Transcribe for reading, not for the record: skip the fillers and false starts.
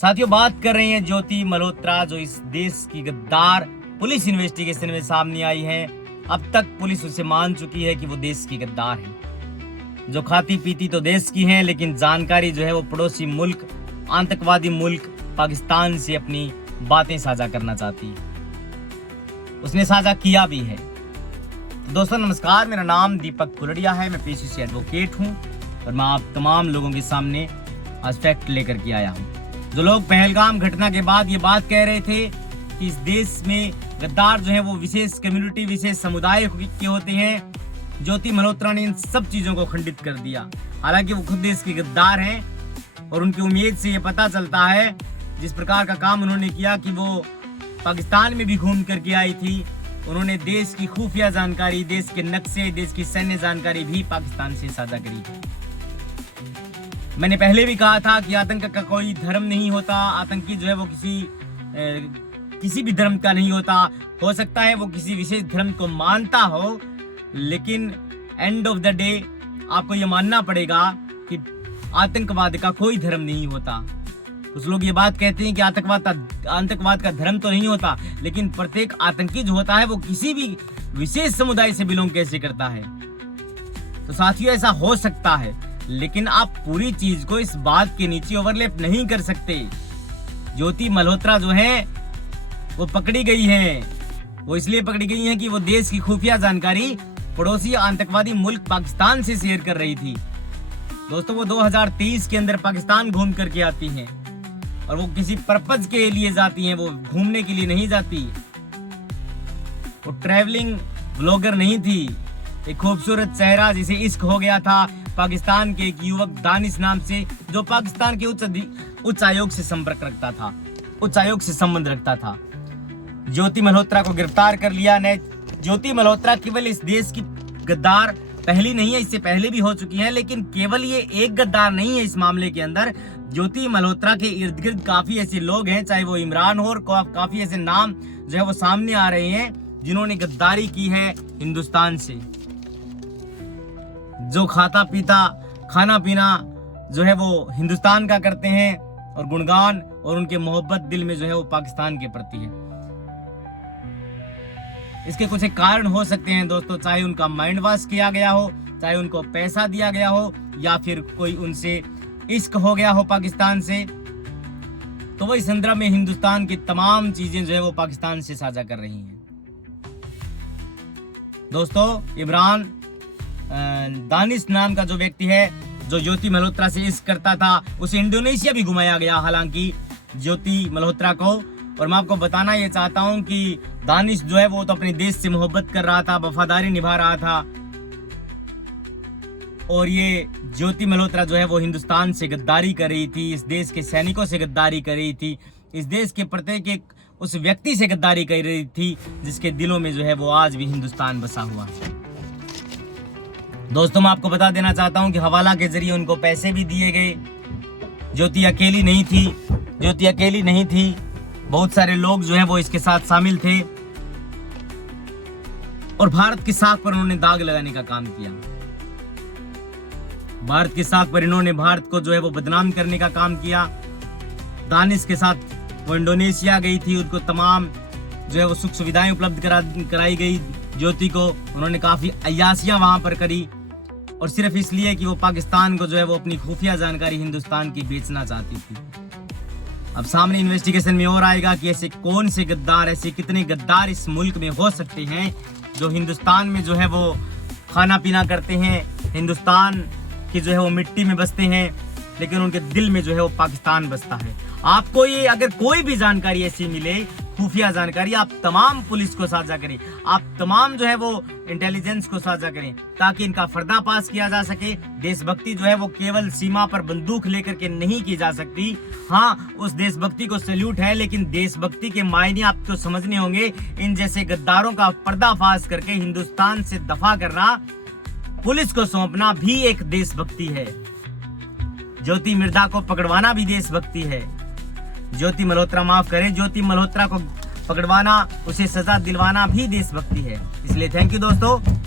साथियों, बात कर रहे हैं ज्योति मल्होत्रा, जो इस देश की गद्दार पुलिस इन्वेस्टिगेशन में सामने आई है। अब तक पुलिस उसे मान चुकी है कि वो देश की गद्दार है, जो खाती पीती तो देश की है, लेकिन जानकारी जो है वो पड़ोसी मुल्क, आतंकवादी मुल्क पाकिस्तान से अपनी बातें साझा करना चाहती है। उसने साझा किया भी है। तो दोस्तों नमस्कार, मेरा नाम दीपक कुलड़िया है। मैं पेशे से एडवोकेट हूँ और मैं आप तमाम लोगों के सामने आज फैक्ट लेकर के आया हूँ। जो लोग पहलगाम घटना के बाद ये बात कह रहे थे कि इस देश में गद्दार जो है वो विशेष कम्युनिटी, विशेष समुदाय के होते हैं, ज्योति मल्होत्रा ने इन सब चीजों को खंडित कर दिया। हालांकि वो खुद देश की गद्दार हैं और उनकी उम्मीद से ये पता चलता है, जिस प्रकार का काम उन्होंने किया कि वो पाकिस्तान में भी घूम करके आई थी। उन्होंने देश की खुफिया जानकारी, देश के नक्शे, देश की सैन्य जानकारी भी पाकिस्तान से साझा करी है। मैंने पहले भी कहा था कि आतंक का कोई धर्म नहीं होता। आतंकी जो है वो किसी भी धर्म का नहीं होता। हो सकता है वो किसी विशेष धर्म को मानता हो, लेकिन एंड ऑफ द डे आपको ये मानना पड़ेगा कि आतंकवाद का कोई धर्म नहीं होता। कुछ लोग ये बात कहते हैं कि आतंकवाद का धर्म तो नहीं होता, लेकिन प्रत्येक आतंकी जो होता है वो किसी भी विशेष समुदाय से बिलोंग कैसे करता है। तो साथियों, ऐसा हो सकता है, लेकिन आप पूरी चीज को इस बात के नीचे ओवरलैप नहीं कर सकते। ज्योति मल्होत्रा जो है वो पकड़ी गई है। वो इसलिए पकड़ी गई है कि वो देश की खुफिया जानकारी पड़ोसी आतंकवादी मुल्क पाकिस्तान से शेयर कर रही थी। दोस्तों, वो 2023 के अंदर पाकिस्तान घूम करके आती हैं और वो किसी पर्पज के लिए जाती हैं, वो घूमने के लिए नहीं जाती। वो ट्रैवलिंग ब्लॉगर नहीं थी। एक खूबसूरत चेहरा जिसे इश्क हो गया था पाकिस्तान के एक युवक दानिश नाम से, जो पाकिस्तान के उच्च आयोग से संपर्क रखता था, उच्च आयोग से संबंध रखता था। ज्योति मल्होत्रा को गिरफ्तार कर लिया। ज्योति मल्होत्रा केवल इस देश की गद्दार पहली नहीं है, इससे पहले भी हो चुकी है, लेकिन केवल ये एक गद्दार नहीं है। इस मामले के अंदर ज्योति मल्होत्रा के इर्द गिर्द काफी ऐसे लोग हैं, चाहे वो इमरान हो, और काफी ऐसे नाम जो है वो सामने आ रहे हैं जिन्होंने गद्दारी की है हिंदुस्तान से। जो खाना पीना जो है वो हिंदुस्तान का करते हैं और गुणगान और उनके मोहब्बत दिल में जो है वो पाकिस्तान के प्रति है। इसके कुछ एक कारण हो सकते हैं दोस्तों, चाहे उनका माइंड वॉश किया गया हो, चाहे उनको पैसा दिया गया हो, या फिर कोई उनसे इश्क हो गया हो पाकिस्तान से। तो वही संदर्भ में हिंदुस्तान की तमाम चीजें जो है वो पाकिस्तान से साझा कर रही हैं। दोस्तों, इमरान दानिश नाम का जो व्यक्ति है, जो ज्योति मल्होत्रा से इश्क करता था, उसे इंडोनेशिया भी घुमाया गया हालांकि ज्योति मल्होत्रा को। और मैं आपको बताना ये चाहता हूं कि दानिश जो है वो तो अपने देश से मोहब्बत कर रहा था, वफादारी निभा रहा था, और ये ज्योति मल्होत्रा जो है वो हिंदुस्तान से गद्दारी कर रही थी, इस देश के सैनिकों से गद्दारी कर रही थी, इस देश के प्रत्येक एक उस व्यक्ति से गद्दारी कर रही थी जिसके दिलों में जो है वो आज भी हिंदुस्तान बसा हुआ है। दोस्तों, मैं आपको बता देना चाहता हूं कि हवाला के जरिए उनको पैसे भी दिए गए। ज्योति अकेली नहीं थी, बहुत सारे लोग जो है वो इसके साथ शामिल थे और भारत की साख पर उन्होंने दाग लगाने का काम किया। भारत की साख पर इन्होंने भारत को जो है वो बदनाम करने का काम किया। दानिश के साथ वो इंडोनेशिया गई थी, उनको तमाम जो है वो सुख सुविधाएं उपलब्ध कराई गई ज्योति को। उन्होंने काफी अय्यासियां वहां पर करी, और सिर्फ इसलिए कि वो पाकिस्तान को जो है वो अपनी खुफिया जानकारी हिंदुस्तान की बेचना चाहती थी। अब सामने इन्वेस्टिगेशन में और आएगा कि ऐसे कौन से गद्दार, ऐसे कितने गद्दार इस मुल्क में हो सकते हैं जो हिंदुस्तान में जो है वो खाना पीना करते हैं, हिंदुस्तान की जो है वो मिट्टी में बसते हैं, लेकिन उनके दिल में जो है वो पाकिस्तान बसता है। आपको ये अगर कोई भी जानकारी ऐसी मिले, खुफिया जानकारी, आप तमाम पुलिस को साझा करें, आप तमाम जो है वो इंटेलिजेंस को साझा करें, ताकि इनका पर्दाफाश किया जा सके। देशभक्ति जो है वो केवल सीमा पर बंदूक लेकर के नहीं की जा सकती। हाँ, उस देशभक्ति को सैल्यूट है, लेकिन देशभक्ति के मायने आपको समझने होंगे। इन जैसे गद्दारों का पर्दाफाश करके हिंदुस्तान से दफा करना, पुलिस को सौंपना भी एक देशभक्ति है। ज्योति मिर्धा को पकड़वाना भी देशभक्ति है। ज्योति मल्होत्रा माफ करें, ज्योति मल्होत्रा को पकड़वाना, उसे सजा दिलवाना भी देशभक्ति है। इसलिए थैंक यू दोस्तों।